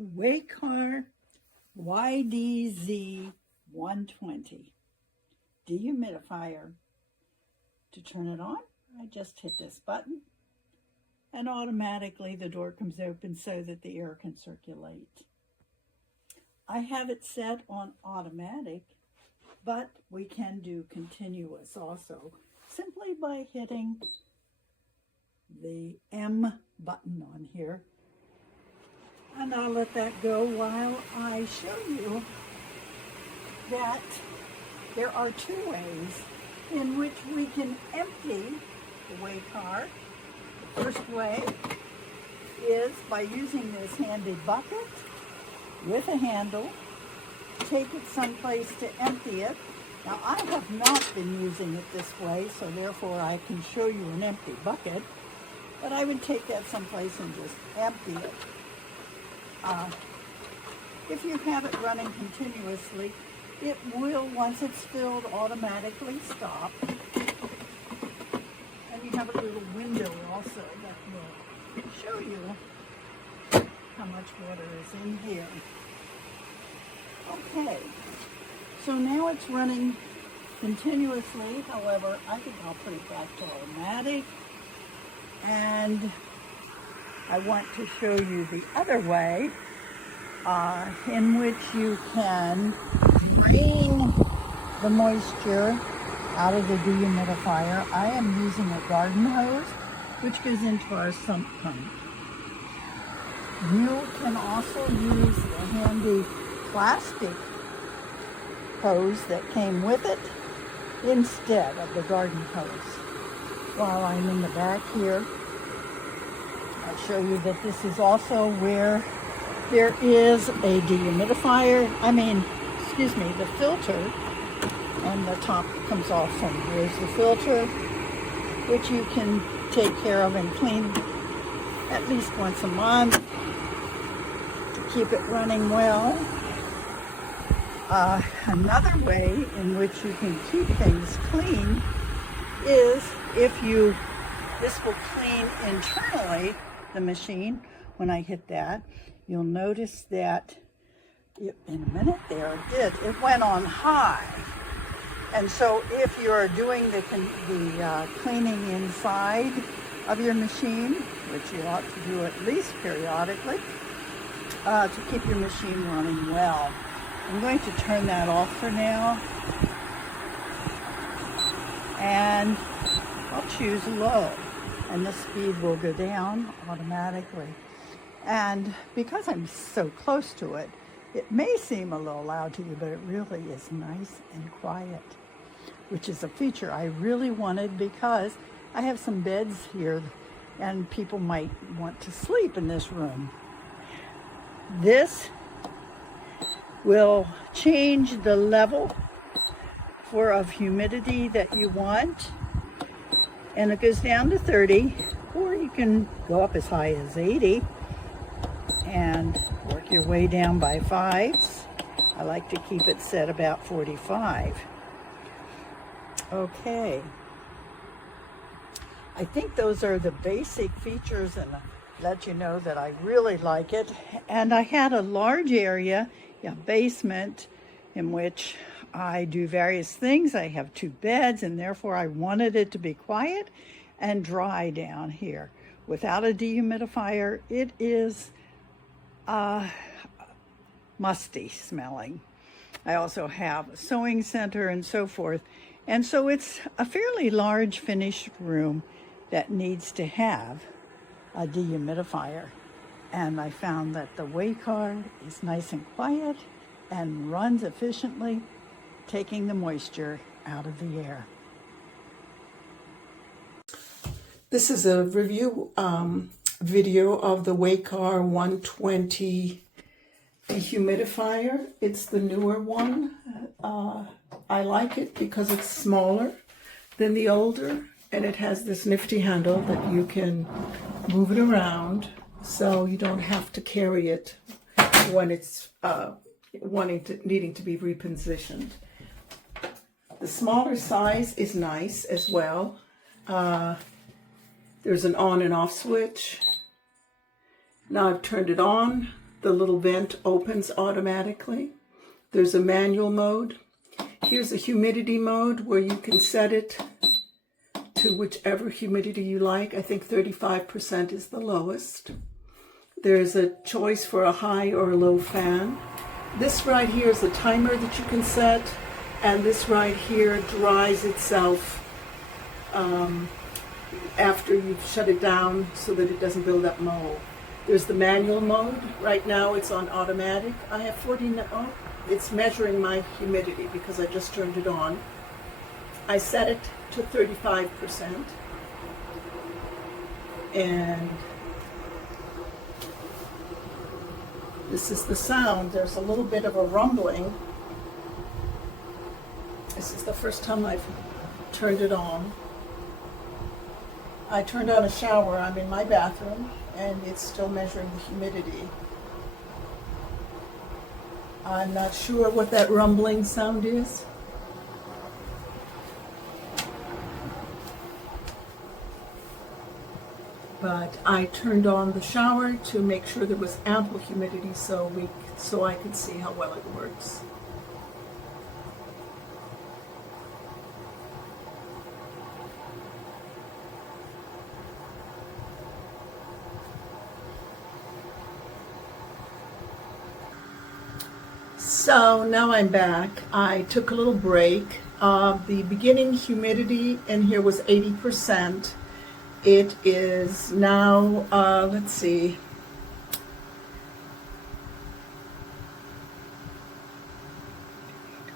Waykar YDZ 120 dehumidifier. To turn it on, I just hit this button and automatically the door comes open so that the air can circulate. I have it set on automatic, but we can do continuous also simply by hitting the M button on here. And I'll let that go while I show you that there are two ways in which we can empty the Waykar. The first way is by using this handy bucket with a handle. Take it someplace to empty it. Now I have not been using it this way, so therefore I can show you an empty bucket, but I would take that someplace and just empty it. If you have it running continuously, it will, once it's filled, automatically stop. And you have a little window also that will show you how much water is in here. Okay, so now it's running continuously. However, I think I'll put it back to automatic. And I want to show you the other way in which you can drain the moisture out of the dehumidifier. I am using a garden hose, which goes into our sump pump. You can also use the handy plastic hose that came with it instead of the garden hose. While I'm in the back here, I'll show you that this is also where there is a dehumidifier, the filter, and the top comes off, and here's the filter, which you can take care of and clean at least once a month to keep it running well. Another way in which you can keep things clean is this will clean internally the machine. When I hit that, you'll notice that in a minute there it went on high. And so if you're doing the cleaning inside of your machine, which you ought to do at least periodically, to keep your machine running well. I'm going to turn that off for now. And I'll choose low, and the speed will go down automatically. And because I'm so close to it, it may seem a little loud to you, but it really is nice and quiet, which is a feature I really wanted because I have some beds here and people might want to sleep in this room. This will change the level of humidity that you want, and it goes down to 30, or you can go up as high as 80 and work your way down by 5s. I like to keep it set about 45. Okay, I think those are the basic features, and let you know that I really like it. And I had a large area, basement, in which I do various things. I have 2 beds, and therefore I wanted it to be quiet and dry down here. Without a dehumidifier, it is musty smelling. I also have a sewing center and so forth. And so it's a fairly large finished room that needs to have a dehumidifier. And I found that the Waykar is nice and quiet and runs efficiently, taking the moisture out of the air. This is a review video of the Waykar 120 dehumidifier. It's the newer one. I like it because it's smaller than the older, and it has this nifty handle that you can move it around so you don't have to carry it when it's needing to be repositioned. The smaller size is nice as well. There's an on and off switch. Now I've turned it on. the little vent opens automatically. There's a manual mode. Here's a humidity mode where you can set it to whichever humidity you like. I think 35% is the lowest. There's a choice for a high or a low fan. This right here is a timer that you can set, and this right here dries itself after you've shut it down so that it doesn't build up mold. There's the manual mode. Right now it's on automatic. I have 49. Oh, it's measuring my humidity because I just turned it on. I set it to 35%. And this is the sound. There's a little bit of a rumbling. This is the first time I've turned it on. I turned on a shower. I'm in my bathroom, and it's still measuring the humidity. I'm not sure what that rumbling sound is. But I turned on the shower to make sure there was ample humidity so I could see how well it works. So now I'm back. I took a little break. The beginning humidity in here was 80%. It is now, let's see,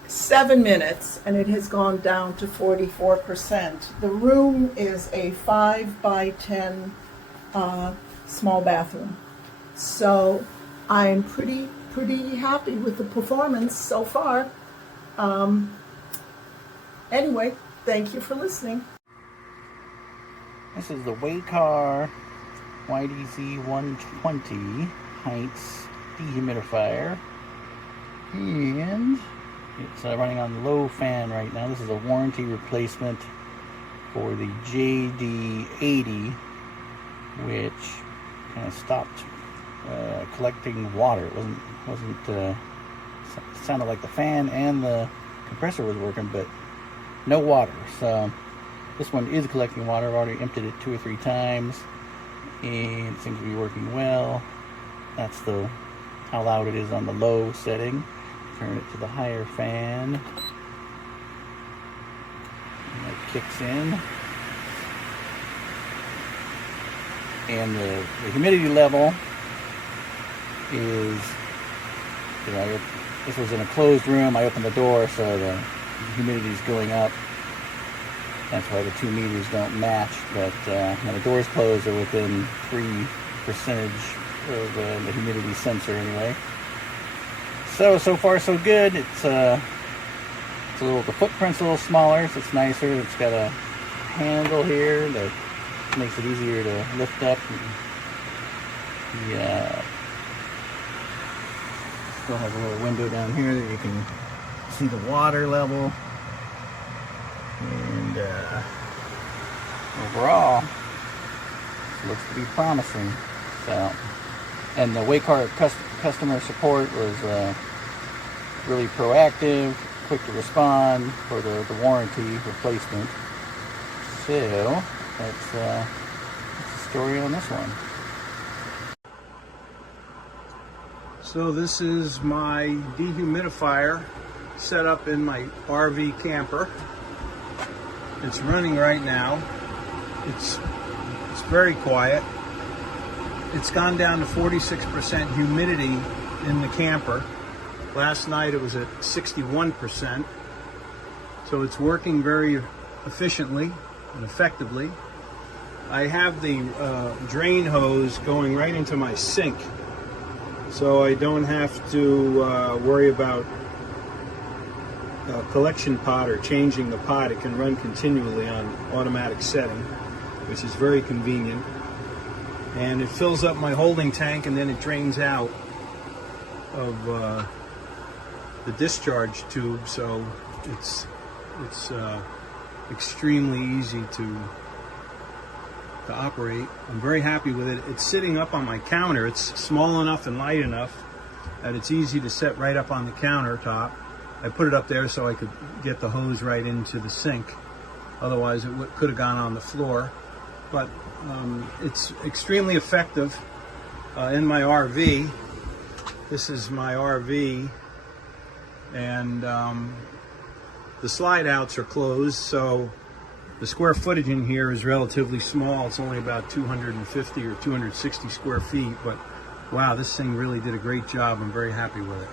seven minutes, and it has gone down to 44%. The room is a 5 by 10 small bathroom. So I'm pretty happy with the performance so far. Anyway, thank you for listening. This is the Waykar YDZ 120 Pints Dehumidifier, and it's running on low fan right now. This is a warranty replacement for the JD80, which kind of stopped collecting water. It wasn't sounded like the fan and the compressor was working, but no water. So this one is collecting water. I've already emptied it 2 or 3 times, and it seems to be working well. That's how loud it is on the low setting. Turn it to the higher fan, and it kicks in. And the humidity level is, this was in a closed room. I opened the door, so the humidity is going up. That's why the 2 meters don't match, but when the door's closed, they're within 3% of the humidity sensor anyway. So far so good. The footprint's a little smaller, so it's nicer. It's got a handle here that makes it easier to lift up. Still has a little window down here that you can see the water level. And overall, it looks to be promising. So, and the Waykar customer support was really proactive, quick to respond for the warranty replacement. So that's the story on this one. So this is my dehumidifier set up in my RV camper. It's running right now. It's very quiet. It's gone down to 46% humidity in the camper. Last night it was at 61%. So it's working very efficiently and effectively. I have the drain hose going right into my sink, so I don't have to worry about collection pot or changing the pot. It can run continually on automatic setting, which is very convenient. And it fills up my holding tank, and then it drains out of the discharge tube, so it's extremely easy to to operate. I'm very happy with it. It's sitting up on my counter. It's small enough and light enough that it's easy to set right up on the countertop. I put it up there so I could get the hose right into the sink. Otherwise it could have gone on the floor. But it's extremely effective in my RV. This is my RV, and the slide outs are closed, so the square footage in here is relatively small. It's only about 250 or 260 square feet, but wow, this thing really did a great job. I'm very happy with it.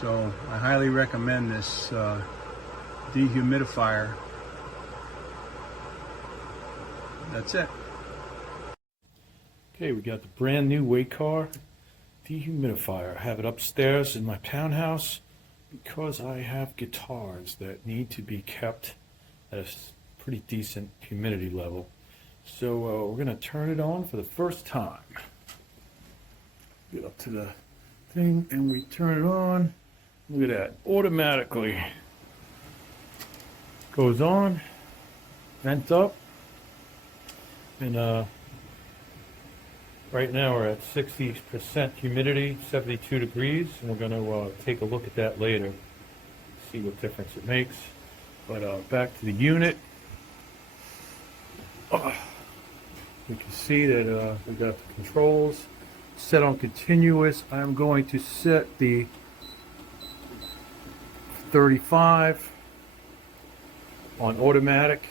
So I highly recommend this dehumidifier. That's it. Okay, we got the brand new Waykar dehumidifier. I have it upstairs in my townhouse because I have guitars that need to be kept at a pretty decent humidity level. So we're going to turn it on for the first time. Get up to the thing and we turn it on. Look at that. Automatically goes on, vent up, and right now we're at 60% humidity, 72 degrees, and we're going to take a look at that later, see what difference it makes. But back to the unit. You can see that we got the controls set on continuous. I'm going to set the 35 on automatic,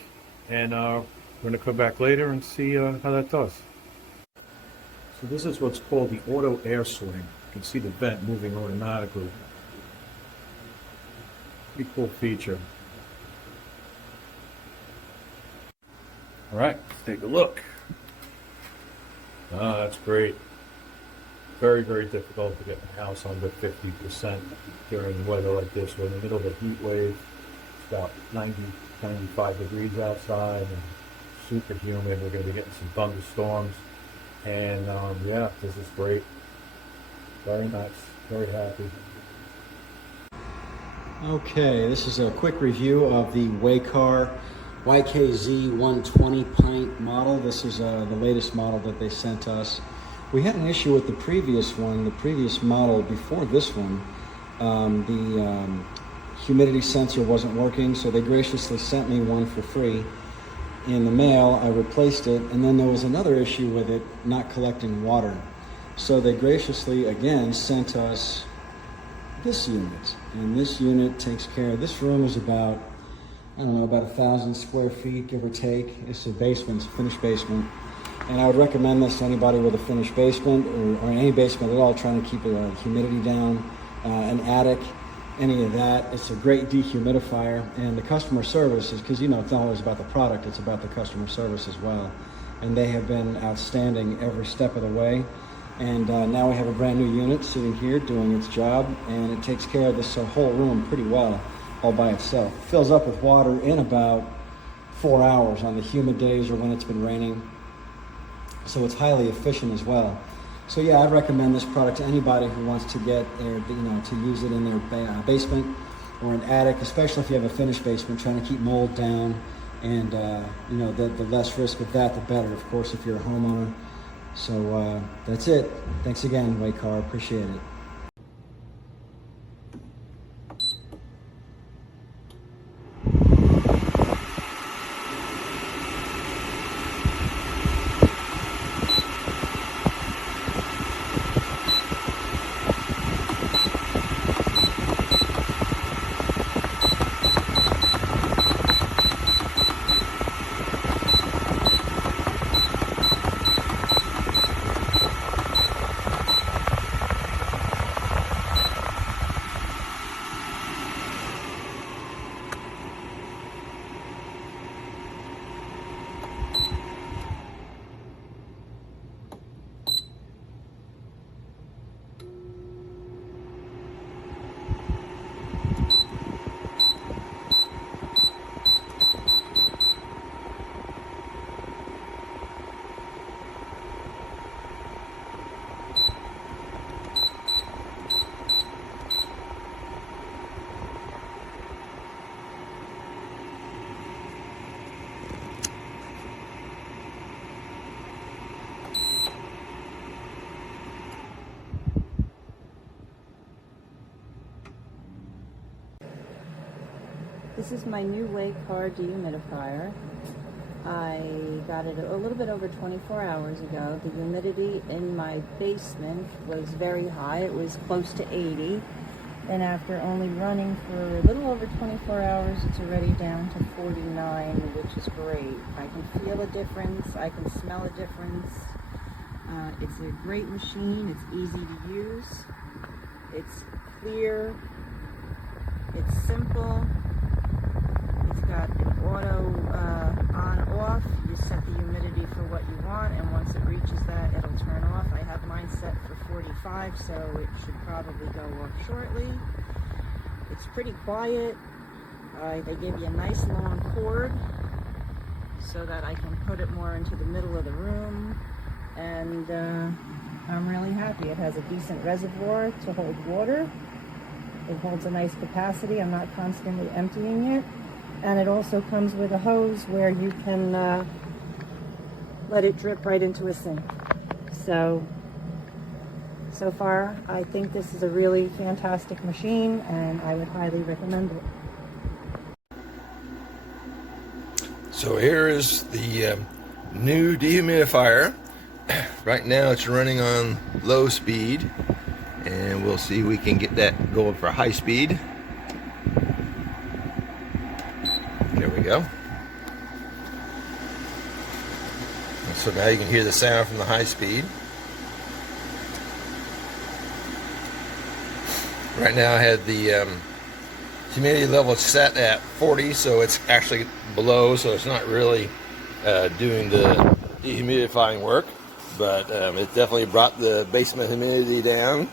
and we're going to come back later and see how that does. So this is what's called the auto air swing. You can see the vent moving automatically. Pretty cool feature. All right, let's take a look. Ah, that's great. Very, very difficult to get the house under 50% during weather like this. We're in the middle of a heat wave. It's about 90, 95 degrees outside and super humid. We're going to be getting some thunderstorms. And yeah, this is great. Very nice. Very happy. Okay, this is a quick review of the Waykar YKZ 120 pint model. This is the latest model that they sent us. We had an issue with the previous one, the previous model before this one. The humidity sensor wasn't working, so they graciously sent me one for free. In the mail, I replaced it, and then there was another issue with it not collecting water. So they graciously, again, sent us this unit. And this unit takes care of, this room is about, I don't know, about 1,000 square feet, give or take. It's a basement, it's a finished basement. And I would recommend this to anybody with a finished basement or any basement at all, trying to keep the humidity down, an attic, any of that. It's a great dehumidifier, and the customer service is, because you know it's not always about the product, it's about the customer service as well. And they have been outstanding every step of the way. And now we have a brand new unit sitting here doing its job, and it takes care of this whole room pretty well all by itself. It fills up with water in about 4 hours on the humid days or when it's been raining. So it's highly efficient as well. So yeah, I'd recommend this product to anybody who wants to get their, to use it in their basement or an attic, especially if you have a finished basement, trying to keep mold down, and the less risk of that, the better, of course, if you're a homeowner. So that's it. Thanks again, Waykar. Appreciate it. This is my new Waykar dehumidifier. I got it a little bit over 24 hours ago. The humidity in my basement was very high. It was close to 80. And after only running for a little over 24 hours, it's already down to 49, which is great. I can feel a difference. I can smell a difference. It's a great machine. It's easy to use. It's clear. It's simple. It's got an auto on-off. You set the humidity for what you want, and once it reaches that, it'll turn off. I have mine set for 45, so it should probably go off shortly. It's pretty quiet. They give you a nice long cord so that I can put it more into the middle of the room, and I'm really happy. It has a decent reservoir to hold water. It holds a nice capacity. I'm not constantly emptying it. And it also comes with a hose where you can let it drip right into a sink. So far, I think this is a really fantastic machine, and I would highly recommend it. So here is the new dehumidifier. Right now it's running on low speed, and we'll see if we can get that going for high speed. There we go. So now you can hear the sound from the high speed. Right now I had the humidity level set at 40, so it's actually below, so it's not really doing the dehumidifying work, but it definitely brought the basement humidity down.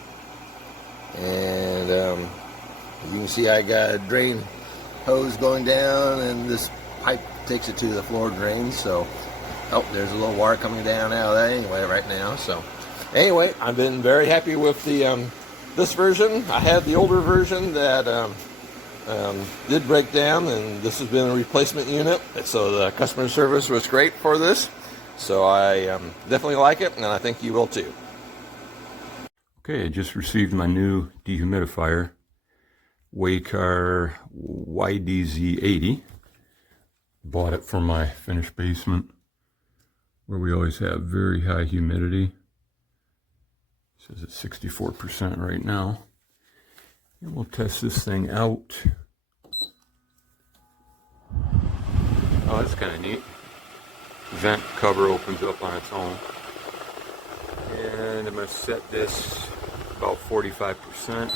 And you can see I got a drain hose going down, and this pipe takes it to the floor drain. So, oh, there's a little water coming down out of that anyway right now. So, anyway, I've been very happy with the this version. I had the older version that did break down, and this has been a replacement unit. So the customer service was great for this. So I definitely like it, and I think you will too. Okay, I just received my new dehumidifier, Waykar YDZ80. Bought it for my finished basement, where we always have very high humidity. It says it's 64% right now. And we'll test this thing out. Oh, that's kind of neat. Vent cover opens up on its own. And I'm going to set this about 45%.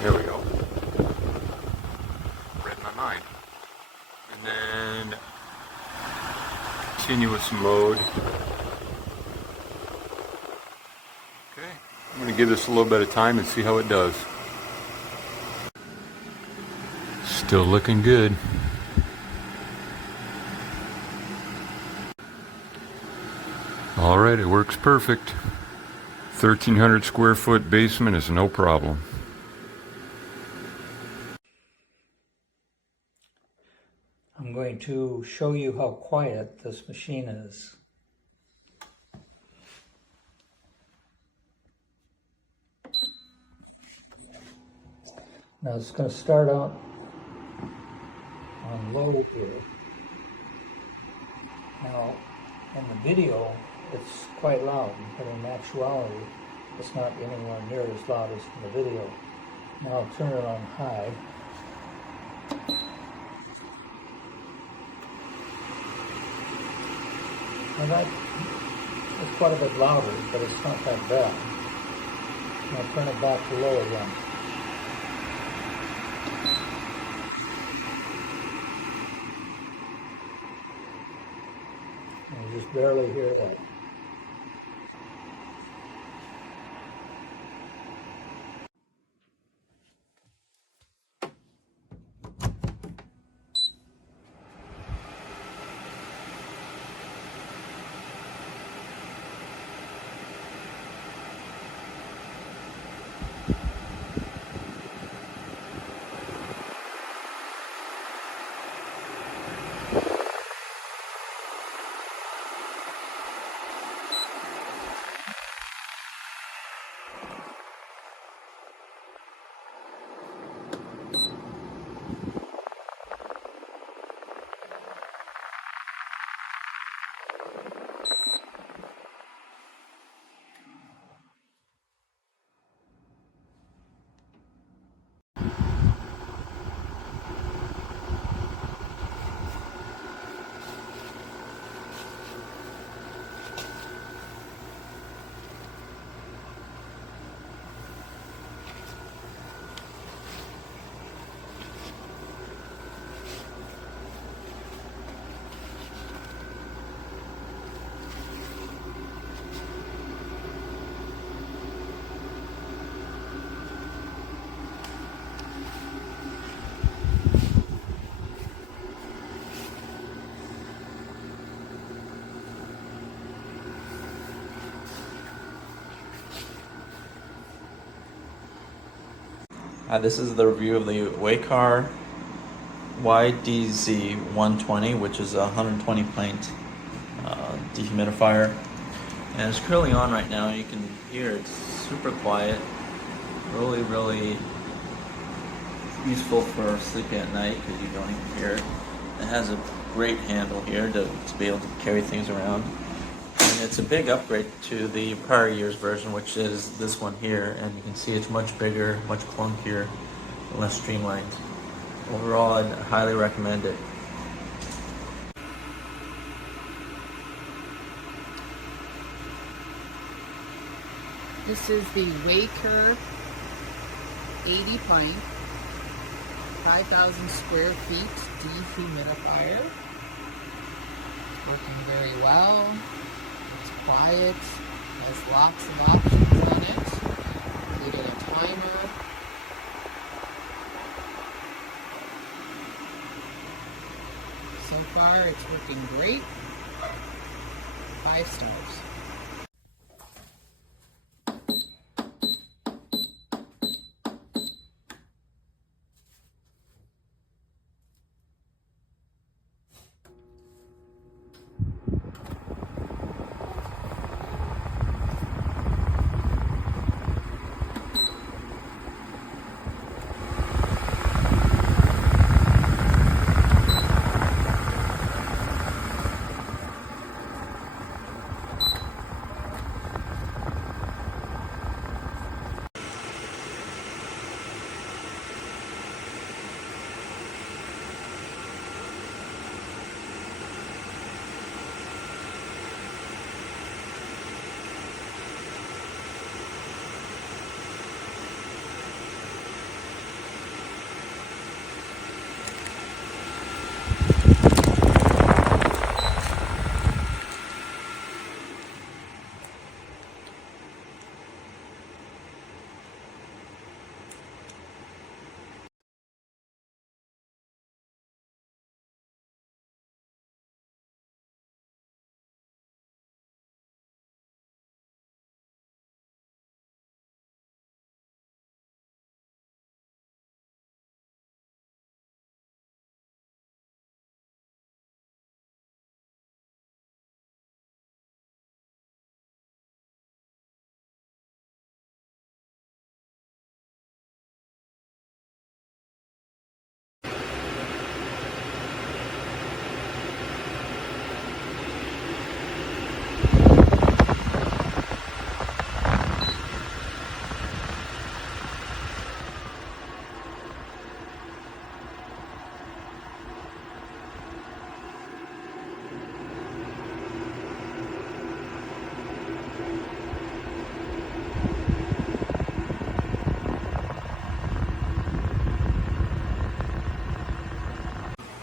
There we go. Read my mind. And then continuous mode. Okay, I'm going to give this a little bit of time and see how it does. Still looking good. All right, it works perfect. 1,300 square foot basement is no problem. I'm going to show you how quiet this machine is. Now it's going to start out on low here. Now in the video it's quite loud, but in actuality it's not anywhere near as loud as in the video. Now I'll turn it on high. And it's quite a bit louder, but it's not that bad. I'll turn it back to low again. And you just barely hear that. This is the review of the Waykar YDZ120, which is a 120 pint dehumidifier. And it's currently on right now. You can hear it's super quiet. Really, really useful for sleeping at night because you don't even hear it. It has a great handle here to be able to carry things around. And it's a big upgrade to the prior year's version, which is this one here. And you can see it's much bigger, much clunkier, and less streamlined. Overall, I'd highly recommend it. This is the Waykar 80 pint, 5,000 square feet dehumidifier. Working very well. It's quiet. Has lots of options on it, including a timer. So far, it's working great. 5 stars.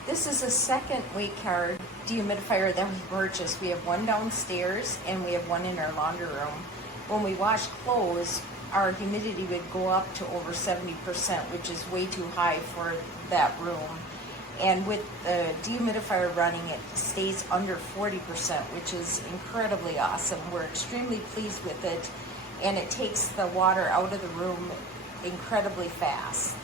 This is a second Waykar dehumidifier that we purchased. We have one downstairs and we have one in our laundry room. When we wash clothes, our humidity would go up to over 70%, which is way too high for that room. And with the dehumidifier running, it stays under 40%, which is incredibly awesome. We're extremely pleased with it, and it takes the water out of the room incredibly fast.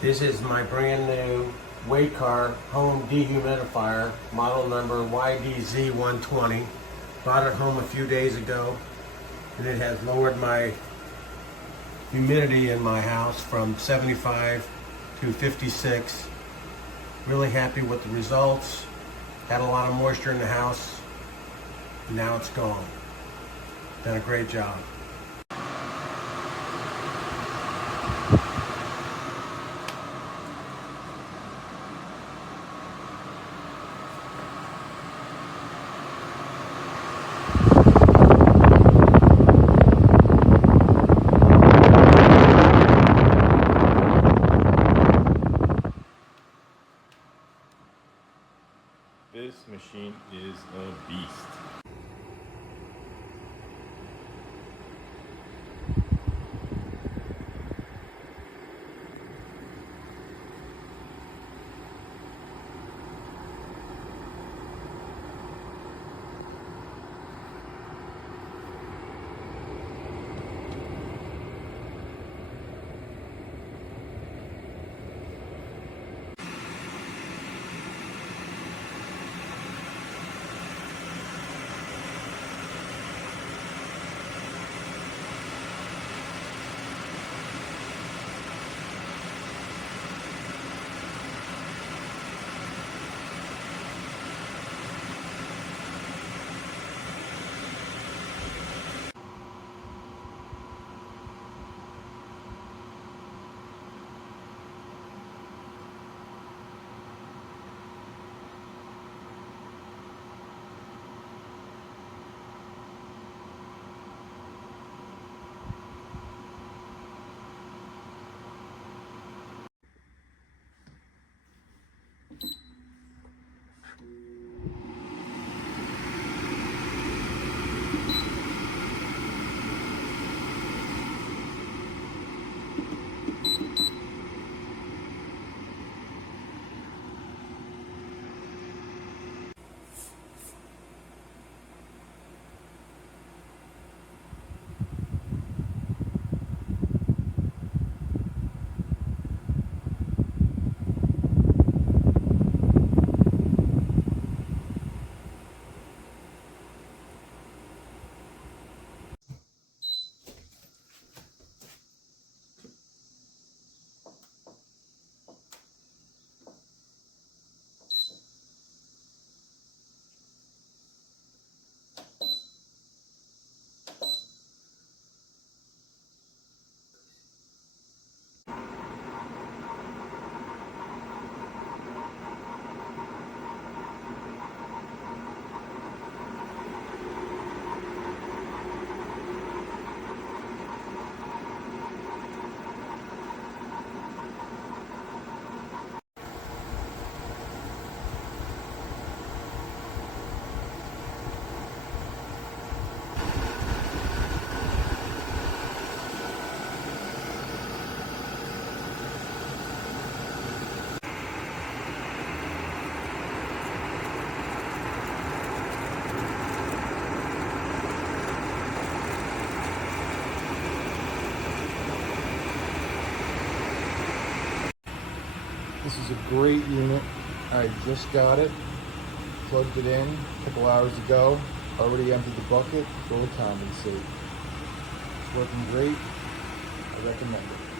This is my brand new Waykar home dehumidifier, model number YDZ120. Bought it home a few days ago, and it has lowered my humidity in my house from 75 to 56. Really happy with the results. Had a lot of moisture in the house. Now it's gone. Done a great job. This is a great unit. I just got it, plugged it in a couple hours ago, already emptied the bucket, full of condensate. It's working great. I recommend it.